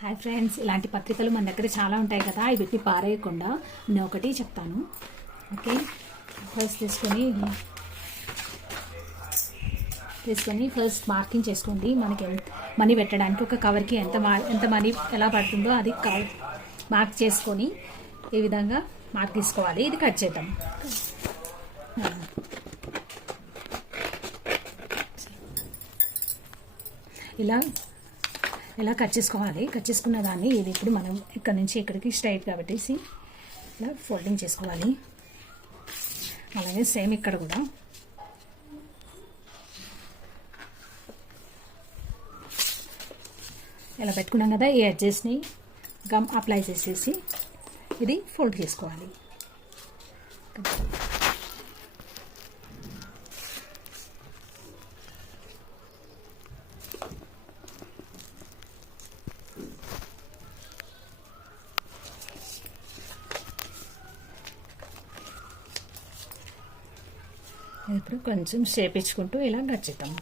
Hi friends, ఇలాంటి పత్రికలు మన దగ్గర చాలా ఉంటాయి కదా. వీటిని పారేయకుండా నేను ఒకటి చెప్తాను. ఓకే, ఫస్ట్ తీసుకొని ఫస్ట్ మార్కింగ్ చేసుకోండి. మనకి మనీ పెట్టడానికి ఒక కవర్కి ఎంత మనీ ఎలా పడుతుందో అది మార్క్ చేసుకొని ఈ విధంగా మార్క్ తీసుకోవాలి. ఇది కట్ చేద్దాం. ఇలా కట్ చేసుకోవాలి. కట్ చేసుకున్న దాన్ని ఇది ఇప్పుడు మనం ఇక్కడ నుంచి ఇక్కడికి స్ట్రైట్గా పెట్టేసి ఇలా ఫోల్డింగ్ చేసుకోవాలి. అలాగే సేమ్ ఇక్కడ కూడా ఇలా పెట్టుకున్నాం కదా. ఈ ఎడ్జెస్ని గమ్ అప్లై చేసేసి ఇది ఫోల్డ్ చేసుకోవాలి. ఇప్పుడు కొంచెం షేప్ ఇచ్చుకుంటూ ఇలా కట్ చేద్దాం.